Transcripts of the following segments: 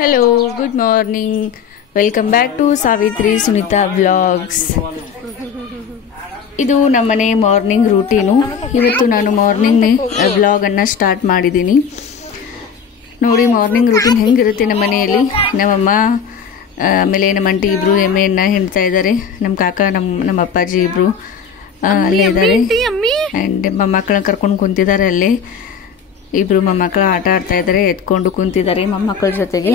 Hello, good morning. Welcome back to Savitri Sunita vlogs. ಇದು ನಮ್ಮನೆ morning routine. ಇವತ್ತು ನಾನು ಮಾರ್ನಿಂಗ್ ವ್ಲಾಗನ್ನು ಸ್ಟಾರ್ಟ್ ಮಾಡಿದ್ದೀನಿ. ನೋಡಿ ಮಾರ್ನಿಂಗ್ ರೂಟೀನ್ ಹೆಂಗಿರುತ್ತೆ ನಮ್ಮ ಮನೆಯಲ್ಲಿ. ನಮ್ಮಮ್ಮ ಆಮೇಲೆ ನಮ್ಮ ಅಂಟಿ ಇಬ್ರು ಎಮ್ಮೆಯನ್ನು ಹಿಂಡ್ತಾ ಇದ್ದಾರೆ. ನಮ್ಮ ಕಾಕ ನಮ್ಮ ಅಪ್ಪಾಜಿ ಇಬ್ರು ಅಲ್ಲೇ ಇದ್ದಾರೆ. ಆ್ಯಂಡ್ ಮೊಮ್ಮಕ್ಕಳನ್ನ ಕರ್ಕೊಂಡು ಕುಂತಿದ್ದಾರೆ ಅಲ್ಲೇ. ಇಬ್ರು ಮೊಮ್ಮಕ್ಕಳು ಆಟ ಆಡ್ತಾ ಇದ್ದಾರೆ, ಎತ್ಕೊಂಡು ಕುಂತಿದ್ದಾರೆ ಮೊಮ್ಮಕ್ಕಳ ಜೊತೆಗೆ.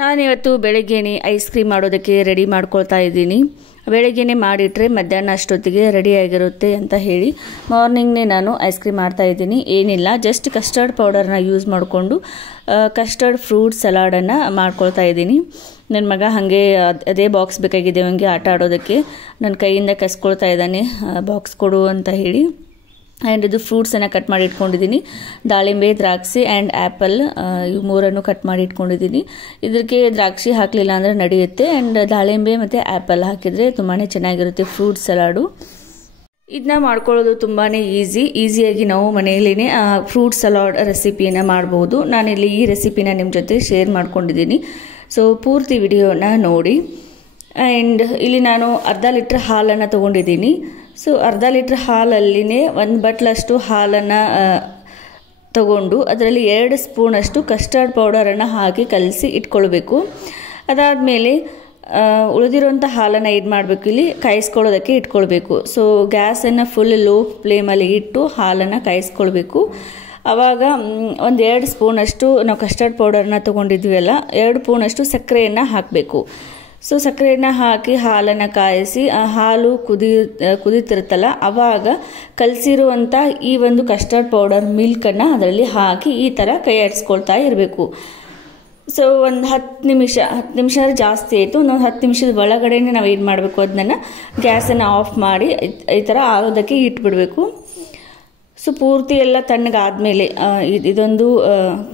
ನಾನಿವತ್ತು ಬೆಳಗ್ಗೆನೆ ಐಸ್ ಕ್ರೀಮ್ ಮಾಡೋದಕ್ಕೆ ರೆಡಿ ಮಾಡ್ಕೊಳ್ತಾ ಇದ್ದೀನಿ. ಬೆಳಗ್ಗೆನೆ ಮಾಡಿಟ್ರೆ ಮಧ್ಯಾಹ್ನ ಅಷ್ಟೊತ್ತಿಗೆ ರೆಡಿ ಆಗಿರುತ್ತೆ ಅಂತ ಹೇಳಿ ಮಾರ್ನಿಂಗ್ನೇ ನಾನು ಐಸ್ ಕ್ರೀಮ್ ಮಾಡ್ತಾ ಇದ್ದೀನಿ. ಏನಿಲ್ಲ, ಜಸ್ಟ್ ಕಸ್ಟರ್ಡ್ ಪೌಡರ್ನ ಯೂಸ್ ಮಾಡಿಕೊಂಡು ಕಸ್ಟರ್ಡ್ ಫ್ರೂಟ್ ಸಲಾಡನ್ನು ಮಾಡ್ಕೊಳ್ತಾ ಇದ್ದೀನಿ. ನನ್ನ ಮಗ ಹಾಗೆ ಅದೇ ಬಾಕ್ಸ್ ಬೇಕಾಗಿದೆ ಅವನಿಗೆ ಆಟ ಆಡೋದಕ್ಕೆ. ನನ್ನ ಕೈಯಿಂದ ಕಸ್ಕೊಳ್ತಾ ಇದ್ದಾನೆ, ಬಾಕ್ಸ್ ಕೊಡು ಅಂತ ಹೇಳಿ. ಆ್ಯಂಡ್ ಇದು ಫ್ರೂಟ್ಸನ್ನು ಕಟ್ ಮಾಡಿ ಇಟ್ಕೊಂಡಿದ್ದೀನಿ. ದಾಳಿಂಬೆ, ದ್ರಾಕ್ಷಿ ಆ್ಯಂಡ್ ಆ್ಯಪಲ್ ಇವು ಮೂರನ್ನು ಕಟ್ ಮಾಡಿ ಇಟ್ಕೊಂಡಿದ್ದೀನಿ. ಇದಕ್ಕೆ ದ್ರಾಕ್ಷಿ ಹಾಕಲಿಲ್ಲ ಅಂದರೆ ನಡೆಯುತ್ತೆ. ಆ್ಯಂಡ್ ದಾಳಿಂಬೆ ಮತ್ತು ಆ್ಯಪಲ್ ಹಾಕಿದರೆ ತುಂಬಾ ಚೆನ್ನಾಗಿರುತ್ತೆ ಫ್ರೂಟ್ ಸಲಾಡು. ಇದನ್ನ ಮಾಡ್ಕೊಳ್ಳೋದು ತುಂಬಾ ಈಸಿಯಾಗಿ ನಾವು ಮನೆಯಲ್ಲೇ ಫ್ರೂಟ್ ಸಲಾಡ್ ರೆಸಿಪಿಯನ್ನು ಮಾಡ್ಬೋದು. ನಾನಿಲ್ಲಿ ಈ ರೆಸಿಪಿನ ನಿಮ್ಮ ಜೊತೆ ಶೇರ್ ಮಾಡ್ಕೊಂಡಿದ್ದೀನಿ. ಸೊ ಪೂರ್ತಿ ವಿಡಿಯೋನ ನೋಡಿ. ಆ್ಯಂಡ್ ಇಲ್ಲಿ ನಾನು ಅರ್ಧ ಲೀಟ್ರ್ ಹಾಲನ್ನು ತೊಗೊಂಡಿದ್ದೀನಿ. ಸೊ ಅರ್ಧ ಲೀಟ್ರ್ ಹಾಲಲ್ಲಿನೇ 1 ಬಟ್ಲಷ್ಟು ಹಾಲನ್ನು ತಗೊಂಡು ಅದರಲ್ಲಿ 2 ಸ್ಪೂನಷ್ಟು ಕಸ್ಟರ್ಡ್ ಪೌಡರನ್ನು ಹಾಕಿ ಕಲಸಿ ಇಟ್ಕೊಳ್ಬೇಕು. ಅದಾದಮೇಲೆ ಉಳಿದಿರುವಂಥ ಹಾಲನ್ನು ಏನು ಮಾಡಬೇಕು, ಇಲ್ಲಿ ಕಾಯಿಸ್ಕೊಳ್ಳೋದಕ್ಕೆ ಇಟ್ಕೊಳ್ಬೇಕು. ಸೊ ಗ್ಯಾಸನ್ನು ಫುಲ್ ಲೋ ಫ್ಲೇಮಲ್ಲಿ ಇಟ್ಟು ಹಾಲನ್ನು ಕಾಯಿಸ್ಕೊಳ್ಬೇಕು. ಆವಾಗ 1-2 ಸ್ಪೂನಷ್ಟು ನಾವು ಕಸ್ಟರ್ಡ್ ಪೌಡರ್ನ ತೊಗೊಂಡಿದ್ವಲ್ಲ, 2 ಸ್ಪೂನಷ್ಟು ಸಕ್ಕರೆಯನ್ನು ಹಾಕಬೇಕು. ಸೊ ಸಕ್ಕರೆಯನ್ನು ಹಾಕಿ ಹಾಲನ್ನು ಕಾಯಿಸಿ ಹಾಲು ಕುದೀತಿರುತ್ತಲ್ಲ, ಆವಾಗ ಕಲಸಿರುವಂಥ ಈ ಒಂದು ಕಸ್ಟರ್ಡ್ ಪೌಡರ್ ಮಿಲ್ಕನ್ನು ಅದರಲ್ಲಿ ಹಾಕಿ ಈ ಥರ ಕೈ ಆಡಿಸ್ಕೊಳ್ತಾ ಇರಬೇಕು. ಸೊ ಒಂದು 10 ನಿಮಿಷ ಜಾಸ್ತಿ ಆಯಿತು. ಒಂದು 10 ನಿಮಿಷದ ಒಳಗಡೆನೇ ನಾವು ಏನು ಮಾಡಬೇಕು, ಅದನ್ನು ಗ್ಯಾಸನ್ನು ಆಫ್ ಮಾಡಿ ಈ ಥರ ಆಗೋದಕ್ಕೆ ಇಟ್ಬಿಡಬೇಕು. ಸೊ ಪೂರ್ತಿ ಎಲ್ಲ ತಣ್ಣಗಾದ್ಮೇಲೆ ಇದೊಂದು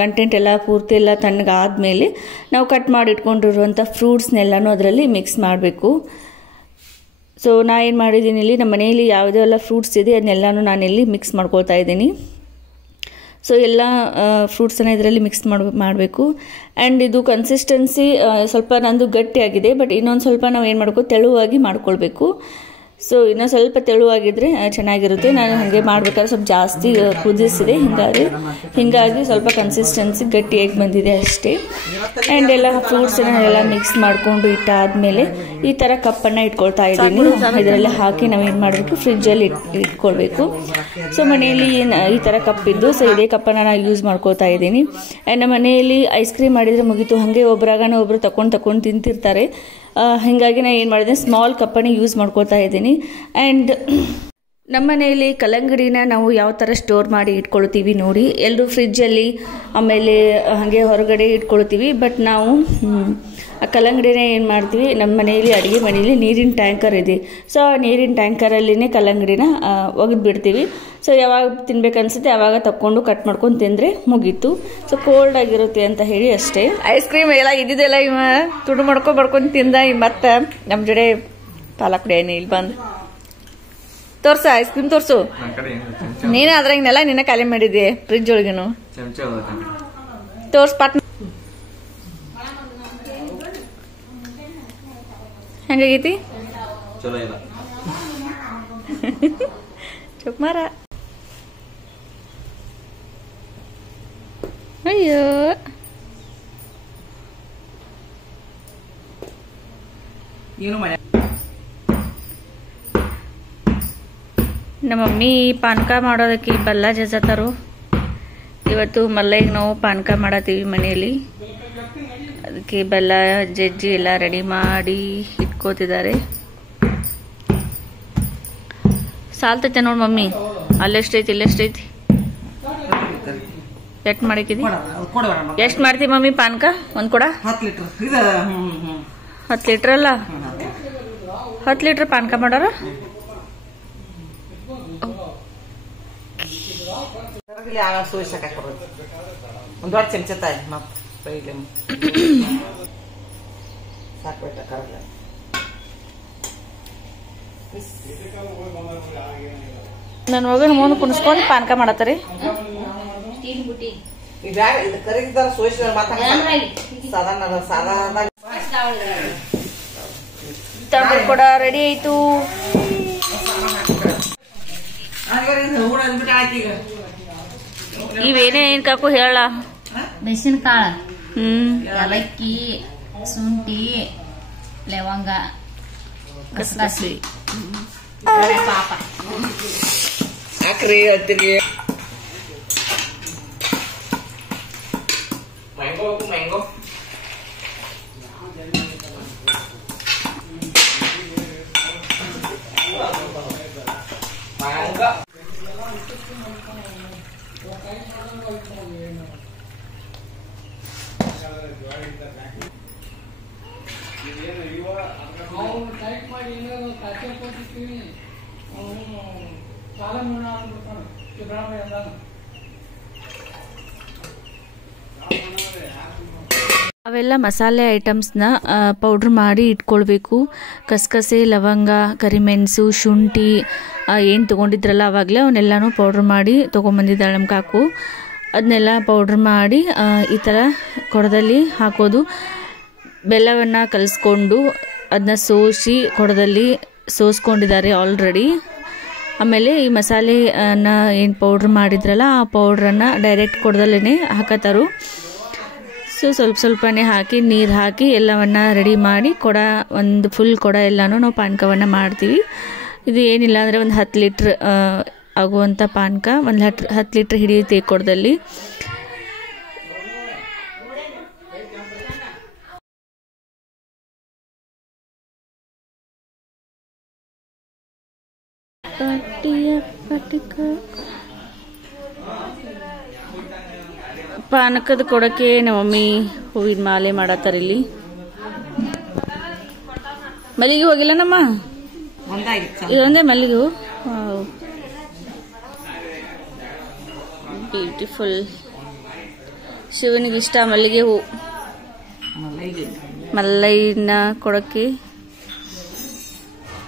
ಕಂಟೆಂಟ್ ಎಲ್ಲ ಪೂರ್ತಿ ಎಲ್ಲ ತಣ್ಣಗಾದ್ಮೇಲೆ ನಾವು ಕಟ್ ಮಾಡಿ ಇಟ್ಕೊಂಡಿರುವಂಥ ಫ್ರೂಟ್ಸ್ನೆಲ್ಲನೂ ಅದರಲ್ಲಿ ಮಿಕ್ಸ್ ಮಾಡಬೇಕು. ಸೊ ನಾ ಏನು ಮಾಡಿದ್ದೀನಿ, ಇಲ್ಲಿ ನಮ್ಮ ಮನೆಯಲ್ಲಿ ಯಾವುದೆಲ್ಲ ಫ್ರೂಟ್ಸ್ ಇದೆ ಅದನ್ನೆಲ್ಲನೂ ನಾನಿಲ್ಲಿ ಮಿಕ್ಸ್ ಮಾಡ್ಕೊಳ್ತಾ ಇದ್ದೀನಿ. ಸೊ ಎಲ್ಲ ಫ್ರೂಟ್ಸನ್ನು ಇದರಲ್ಲಿ ಮಿಕ್ಸ್ ಮಾಡಬೇಕು. ಆ್ಯಂಡ್ ಇದು ಕನ್ಸಿಸ್ಟೆನ್ಸಿ ಸ್ವಲ್ಪ ನಂದು ಗಟ್ಟಿಯಾಗಿದೆ, ಬಟ್ ಇನ್ನೊಂದು ಸ್ವಲ್ಪ ನಾವು ಏನು ಮಾಡಬೇಕು, ತೆಳುವಾಗಿ ಮಾಡ್ಕೊಳ್ಬೇಕು. ಸೊ ಇನ್ನೊಂದು ಸ್ವಲ್ಪ ತೆಳುವಾಗಿದ್ದರೆ ಚೆನ್ನಾಗಿರುತ್ತೆ. ನಾನು ಹಾಗೆ ಮಾಡ್ಬೇಕಾದ್ರೆ ಸ್ವಲ್ಪ ಜಾಸ್ತಿ ಕುದಿಸಿದೆ, ಹೀಗಾಗಿ ಸ್ವಲ್ಪ ಕನ್ಸಿಸ್ಟೆನ್ಸಿ ಗಟ್ಟಿಯಾಗಿ ಬಂದಿದೆ ಅಷ್ಟೇ. ಆ್ಯಂಡ್ ಎಲ್ಲ ಫ್ರೂಟ್ಸನ್ನೆಲ್ಲ ಮಿಕ್ಸ್ ಮಾಡಿಕೊಂಡು ಇಟ್ಟಾದಮೇಲೆ ಈ ಥರ ಕಪ್ಪನ್ನು ಇಟ್ಕೊಳ್ತಾ ಇದ್ದೀನಿ. ಇದರಲ್ಲಿ ಹಾಕಿ ನಾವು ಏನು ಮಾಡಬೇಕು, ಫ್ರಿಜ್ಜಲ್ಲಿ ಇಟ್ಕೊಳ್ಬೇಕು. ಸೊ ಮನೆಯಲ್ಲಿ ಈ ಥರ ಕಪ್ಪಿದ್ದು, ಸೊ ಇದೇ ಕಪ್ಪನ್ನು ನಾನು ಯೂಸ್ ಮಾಡ್ಕೊಳ್ತಾ ಇದ್ದೀನಿ. ಆ್ಯಂಡ್ ನಮ್ಮ ಮನೆಯಲ್ಲಿ ಐಸ್ ಕ್ರೀಮ್ ಮಾಡಿದರೆ ಮುಗೀತು, ಹಾಗೆ ಒಬ್ಬರು ತಗೊಂಡು ತಿಂತಿರ್ತಾರೆ. ಹೀಗಾಗಿ ನಾನು ಏನು ಮಾಡಿದೆ, ಸ್ಮಾಲ್ ಕಪ್ಪನ್ನು ಯೂಸ್ ಮಾಡ್ಕೊಳ್ತಾ ಇದ್ದೀನಿ. ಆ್ಯಂಡ್ ನಮ್ಮ ಮನೆಯಲ್ಲಿ ಕಲ್ಲಂಗಡಿನ ನಾವು ಯಾವ ಥರ ಸ್ಟೋರ್ ಮಾಡಿ ಇಟ್ಕೊಳ್ತೀವಿ ನೋಡಿ. ಎಲ್ಲರೂ ಫ್ರಿಜ್ಜಲ್ಲಿ ಆಮೇಲೆ ಹಾಗೆ ಹೊರಗಡೆ ಇಟ್ಕೊಳ್ತೀವಿ. ಬಟ್ ನಾವು ಆ ಕಲ್ಲಂಗಡಿನ ಏನು ಮಾಡ್ತೀವಿ, ನಮ್ಮ ಮನೆಯಲ್ಲಿ ಅಡುಗೆ ಮನೆಯಲ್ಲಿ ನೀರಿನ ಟ್ಯಾಂಕರ್ ಇದೆ. ಸೊ ಆ ನೀರಿನ ಟ್ಯಾಂಕರಲ್ಲಿನೇ ಕಲ್ಲಂಗಡಿನ ಒಗೆದು ಬಿಡ್ತೀವಿ. ಸೊ ಯಾವಾಗ ತಿನ್ಬೇಕನ್ಸುತ್ತೆ ಆವಾಗ ತಗೊಂಡು ಕಟ್ ಮಾಡ್ಕೊಂಡು ತಿಂದರೆ ಮುಗೀತು. ಸೊ ಕೋಲ್ಡ್ ಆಗಿರುತ್ತೆ ಅಂತ ಹೇಳಿ ಅಷ್ಟೇ. ಐಸ್ ಕ್ರೀಮ್ ಎಲ್ಲ ಇದ್ದಿದ್ದೆಲ್ಲ ಇವ ತುಡು ಮಾಡ್ಕೊಂಡು ತಿಂದ. ಮತ್ತೆ ನಮ್ಮ ಜೊತೆ ಪಾಲ ಕುಡಿಯೇನಿ ಇಲ್ಲಿ ಬಂದು ತೋರ್ಸ, ಐಸ್ ಕ್ರೀಮ್ ತೋರ್ಸು. ನೀನು ಅದ್ರಾಗನೆಲ್ಲ ನಿನ್ನ ಖಾಲಿ ಮಾಡಿದ್ದೆ ಫ್ರಿಜ್ ಒಳಗೇನು. ತೋರ್ಸ್ ಪಾಟ್ ಹೆಂಗಾಗೈತಿ? ಚುಪ್ಮಾರ. ಅಯ್ಯೋ ನಮ್ಮ ಮಮ್ಮಿ ಪಾನಕ ಮಾಡೋದಕ್ಕೆ ಬೆಲ್ಲ ಜಜ್ಜತಾರು. ಇವತ್ತು ಮಲ್ಲೈಗೆ ನಾವು ಪಾನಕ ಮಾಡತ್ತೀವಿ ಮನೆಯಲ್ಲಿ. ಅದಕ್ಕೆ ಬೆಲ್ಲ ಜಜ್ಜಿ ಎಲ್ಲ ರೆಡಿ ಮಾಡಿ ಇಟ್ಕೋತಿದ್ದಾರೆ. ಸಾಲ್ತೈತೆ ನೋಡಿ ಮಮ್ಮಿ, ಅಲ್ಲೆಷ್ಟೈತಿ ಇಲ್ಲೆಷ್ಟೈತಿ. ಎಷ್ಟು ಮಾಡಿಕಿದಿ? ಎಷ್ಟು ಮಾಡ್ತಿ ಮಮ್ಮಿ ಪಾನಕ? ಒಂದ್ ಕೊಡ 10 ಲೀಟರ್ 10 ಲೀಟರ್ ಅಲ್ಲ, 10 ಲೀಟರ್ ಪಾನಕ ಮಾಡೋರ. ಒಂದು ದೊಡ್ಡ ಚಮಚ ತಾಯಿ ನನ್ನ ಮಗನ ಮುಂದೆ ಕುಣಿಸ್ಕೊಂಡು ಪಾನಕ ಮಾಡತ್ತರಿ. ತಂಬರ್ ಕೂಡ ರೆಡಿ ಆಯ್ತು. ಇವೇನೇ ಏನ್ ಕಾಕು ಹೇಳ. ಮೆಣಸಿನಕಾಳ, ಏಲಕ್ಕಿ, ಶುಂಠಿ, ಲವಂಗ, ಕಸಕಸಿ, ಪಾಪ ಹಾಕ್ರಿ ಹೇಳ್ತೀರಿ. ಮ್ಯಾಂಗೋ ಮ್ಯಾಂಗೋ ಅವೆಲ್ಲ ಮಸಾಲೆ ಐಟಮ್ಸ್ನ ಪೌಡ್ರ್ ಮಾಡಿ ಇಟ್ಕೊಳ್ಬೇಕು. ಕಸಕಸೆ, ಲವಂಗ, ಕರಿಮೆಣಸು, ಶುಂಠಿ ಏನು ತೊಗೊಂಡಿದ್ರಲ್ಲ ಅವಾಗಲೇ ಅವನ್ನೆಲ್ಲನೂ ಪೌಡ್ರ್ ಮಾಡಿ ತೊಗೊಂಬಂದಿದ್ದಾಳೆ ನಮ್ಮ ಕಾಕು. ಅದನ್ನೆಲ್ಲ ಪೌಡ್ರ್ ಮಾಡಿ ಈ ಥರ ಕೊಡದಲ್ಲಿ ಹಾಕೋದು. ಬೆಲ್ಲವನ್ನು ಕಲಿಸ್ಕೊಂಡು ಅದನ್ನ ಸೋಸಿ ಕೊಡದಲ್ಲಿ ಸೋಸ್ಕೊಂಡಿದ್ದಾರೆ ಆಲ್ರೆಡಿ. ಆಮೇಲೆ ಈ ಮಸಾಲೆನ ಏನು ಪೌಡ್ರ್ ಮಾಡಿದ್ರಲ್ಲ ಆ ಪೌಡ್ರನ್ನು ಡೈರೆಕ್ಟ್ ಕೊಡದಲ್ಲೇ ಹಾಕತ್ತಾರು. ಸೊ ಸ್ವಲ್ಪ ಸ್ವಲ್ಪನೇ ಹಾಕಿ ನೀರು ಹಾಕಿ ಎಲ್ಲವನ್ನು ರೆಡಿ ಮಾಡಿ ಒಂದು ಫುಲ್ ಕೊಡ ಎಲ್ಲನೂ ನಾವು ಪಾನಕವನ್ನು ಮಾಡ್ತೀವಿ. ಇದು ಏನಿಲ್ಲ ಅಂದರೆ ಒಂದು 10 ಲೀಟ್ರ್ ಆಗುವಂಥ ಪಾನಕ, ಒಂದು 10 ಲೀಟ್ರ್ ಹಿಡಿಯುತ್ತೆ ಈ ಕೊಡದಲ್ಲಿ. ಪಾನಕದ ಕೊಡಕ್ಕೆ ನಮ್ಮ ಮಮ್ಮಿ ಹೂವಿನ ಮಾಲೆ ಮಾಡತ್ತಾರ. ಇಲ್ಲಿ ಮಲ್ಲಿಗೆ ಹೋಗಿಲ್ಲ ನಮ್ಮ ಇದೊಂದೇ ಮಲ್ಲಿಗೆ ಹೂ. ಬ್ಯೂಟಿಫುಲ್. ಶಿವನಿಗೆ ಇಷ್ಟ ಮಲ್ಲಿಗೆ ಹೂ. ಮಲ್ಲೈನ ಕೊಡಕ್ಕೆ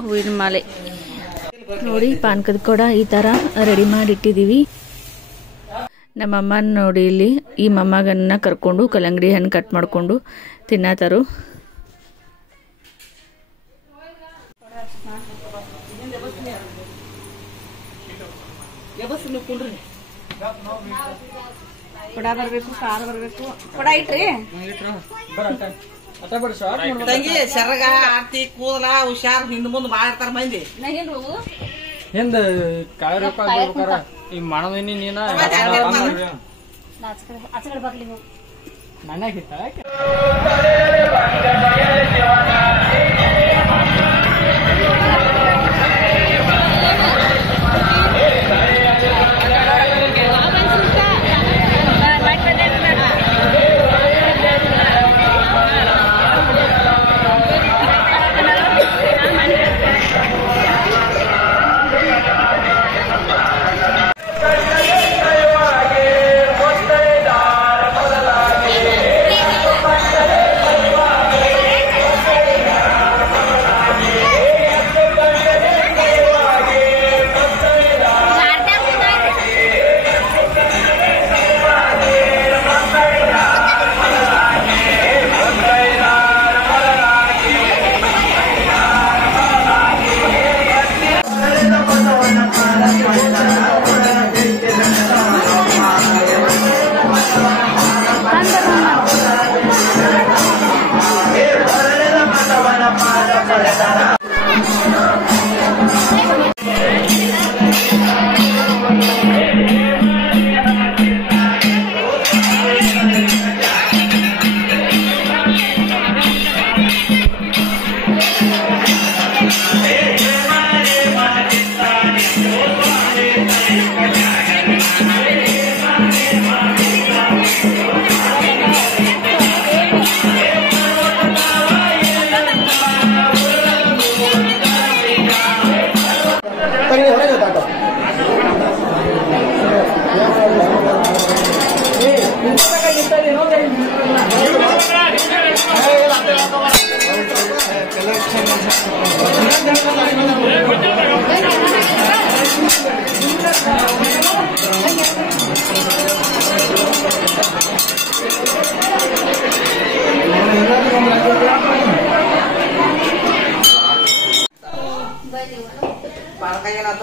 ಹೂವಿನ ಮಾಲೆ. ನೋಡಿ ಪಾನಕದ ಕೊಡ ಈ ಥರ ರೆಡಿ ಮಾಡಿಟ್ಟಿದ್ದೀವಿ. ನಮ್ಮಮ್ಮನ ನೋಡಿ ಇಲ್ಲಿ ಈ ಮೊಮ್ಮಗನ್ನ ಕರ್ಕೊಂಡು ಕಲ್ಲಂಗಡಿ ಹಣ್ಣು ಕಟ್ ಮಾಡಿಕೊಂಡು ತಿನ್ನತಾರು. ಕೊಡ ಬರಬೇಕು, ಕಾರ್ ಬರಬೇಕು. ಕೊಡ ಇಟ್ರಿ ತಂಗಿ ಸೆರಗ ಆರ್ತಿ ಕೂದಲ ಹುಷಾರ್ ಹಿಂದ್ ಮುಂದ್ ಮಾಡಿರ್ತಾರ ಮಂದಿ. ಹಿಂದ ಕಾಯಿ ಈ ಮಾಡೋದಿನಿ ನೀನ ಮನ್ಯಾಗಿತ್ತ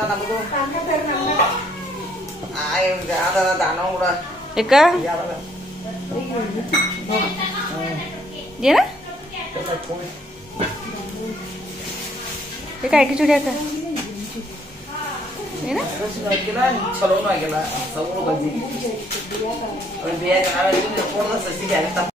ನಮ್ದು ಅದ ದಾನ ಕೂಡ ಯಾಕ ಏನ ಯಾಕ ಆಕಿ ಚೂಡಿ ಯಾಕ ಏನ ಚಲೋನು ಆಗಿಲ್ಲ ಸೌಳು ಬಜ್ಜಿ ಸಸಿ